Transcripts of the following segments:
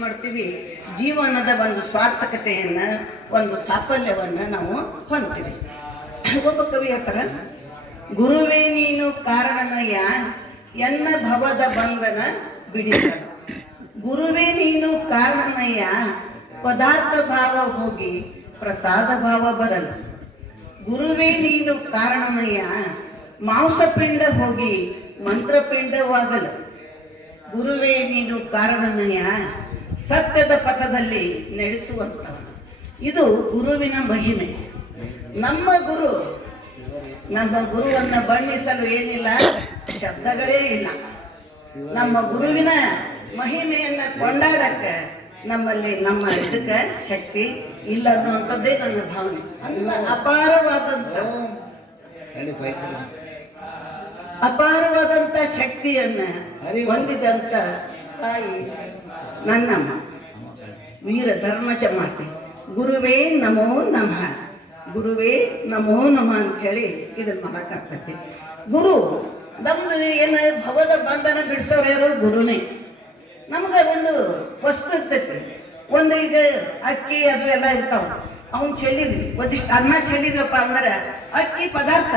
ಮಾಡ್ತೀವಿ, ಜೀವನದ ಒಂದು ಸಾರ್ಥಕತೆಯನ್ನ, ಒಂದು ಸಾಫಲ್ಯವನ್ನ ನಾವು ಹೊಂದ್ತೀವಿ. ಒಬ್ಬ ಕವಿ ಹೇಳ್ತಾರ, ಗುರುವೇ ನೀನು ಕಾರಣನಯ್ಯ ಎನ್ನ ಭವದ ಬಂಧನ ಬಿಡಿಸ. ಗುರುವೇ ನೀನು ಕಾರಣನಯ್ಯ ಪದಾರ್ಥ ಭಾವ ಹೋಗಿ ಪ್ರಸಾದ ಭಾವ ಬರಲ್ಲ. ಗುರುವೇ ನೀನು ಕಾರಣನಯ್ಯ ಮಾಂಸಪಿಂಡ ಹೋಗಿ ಮಂತ್ರಪಿಂಡವಾಗಲ್ಲ. ಗುರುವೇ ನೀನು ಕಾರಣನಯ್ಯ ಸತ್ಯದ ಪಥದಲ್ಲಿ ನಡೆಸುವಂತ. ಇದು ಗುರುವಿನ ಮಹಿಮೆ. ನಮ್ಮ ಗುರುವನ್ನ ಬಣ್ಣಿಸಲು ಏನಿಲ್ಲ, ಶಬ್ದಗಳೇ ಇಲ್ಲ. ನಮ್ಮ ಗುರುವಿನ ಮಹಿಮೆಯನ್ನ ಕೊಂಡಾಡಕ್ಕೆ ನಮ್ಮಲ್ಲಿ ಇದಕ್ಕೆ ಶಕ್ತಿ ಇಲ್ಲ ಅನ್ನುವಂಥದ್ದೇ ನನ್ನ ಭಾವನೆ. ಅಂತ ಅಪಾರವಾದಂತ ಶಕ್ತಿಯನ್ನ ಹೊಂದಿದಂತ ತಾಯಿ ನನ್ನಮ್ಮ ವೀರ ಧರ್ಮಜ ಮಾತೆ. ಗುರುವೇ ನಮೋ ನಮಃ, ಗುರುವೇ ನಮೋ ನಮಃ ಅಂತ ಹೇಳಿ ಇದನ್ನ ಮಾಡಕ್ಕಾಗ್ತೈತಿ. ಗುರು ನಮ್ದು ಏನು ಭವದ ಬಂಧನ ಬಿಡಿಸೋರು ಯಾರು? ಗುರುನೇ. ನಮ್ಗೆ ಒಂದು ವಸ್ತು ಇರ್ತೈತಿ, ಒಂದು ಈಗ ಅಕ್ಕಿ ಅದು ಎಲ್ಲ ಇರ್ತಾವ, ಅವ್ನು ಚೆಲ್ಲಿದ್ವಿ, ಒಂದಿಷ್ಟು ಅನ್ನ ಚೆಲ್ಲಿದ್ವಪ್ಪ ಅಂದ್ರೆ ಅಕ್ಕಿ ಪದಾರ್ಥ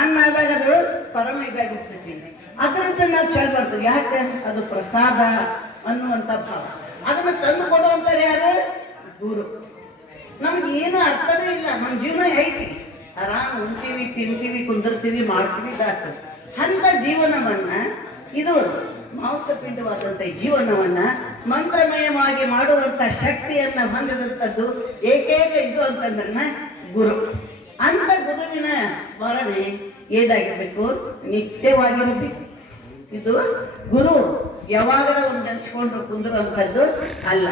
ಅನ್ನ ಆದಾಗ ಅದು ಪರಮ ಇದಾಗಿರ್ತೈತಿ. ಅದರಿಂದ ನಾವು ಚೆಲ್ಬಾರ್ದು. ಯಾಕೆ? ಅದು ಪ್ರಸಾದ ಅನ್ನುವಂಥ ಭಾವ. ಅದನ್ನ ತಂದು ಕೊಡುವಂಥವ್ರು ಯಾರು? ಗುರು. ನಮ್ಗೆ ಏನು ಅರ್ಥನೇ ಇಲ್ಲ. ನಮ್ಮ ಜೀವನ ಐತಿ, ಆರಾಮ್ ಉಣ್ತೀವಿ, ತಿಂತೀವಿ, ಕುಂದಿರ್ತೀವಿ, ಮಾಡ್ತೀವಿ, ಇದಾಗ್ತದೆ. ಅಂತ ಜೀವನವನ್ನ, ಇದು ಮಾಂಸಪಿಂಡವಾದಂಥ ಜೀವನವನ್ನ ಮಂತ್ರಮಯವಾಗಿ ಮಾಡುವಂಥ ಶಕ್ತಿಯನ್ನ ಹೊಂದಿದಂಥದ್ದು ಏಕೈಕ ಇದು ಅಂತಂದ್ರೆ ಗುರು. ಅಂತ ಗುರುವಿನ ಸ್ಮರಣೆ ಏನಾಗಿರ್ಬೇಕು? ನಿತ್ಯವಾಗಿರಬೇಕು. ಇದು ಗುರು ಯಾವಾಗಲೂ ಒಂದು ನೆನೆಸ್ಕೊಂಡು ಕುಂದಿರುವಂಥದ್ದು ಅಲ್ಲ.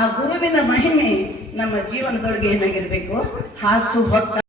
ಆ ಗುರುವಿನ ಮಹಿಮೆ ನಮ್ಮ ಜೀವನದೊಳಗೆ ಏನಾಗಿರ್ಬೇಕು? ಹಾಸು ಹೊತ್ತ